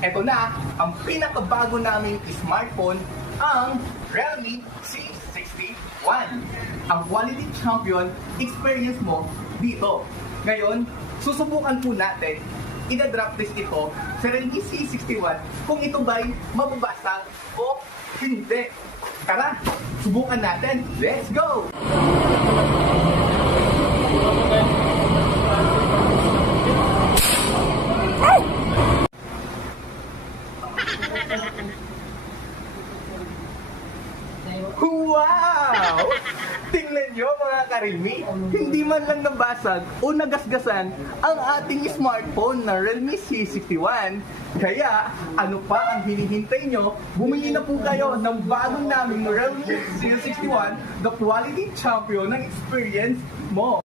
Eto na, ang pinakabago naming smartphone, ang Realme C61. Ang quality champion experience mo dito. Ngayon, susubukan po natin, ina-drop test ito sa Realme C61 kung ito ba'y mababasag o hindi. Tara, subukan natin. Let's go! Wow! Tingnan nyo mga karimi, hindi man lang nabasag o nagasgasan ang ating smartphone na Realme C61. Kaya, ano pa ang hinihintay nyo? Bumili na po kayo ng bagong naming Realme C61, the quality champion ng experience mo.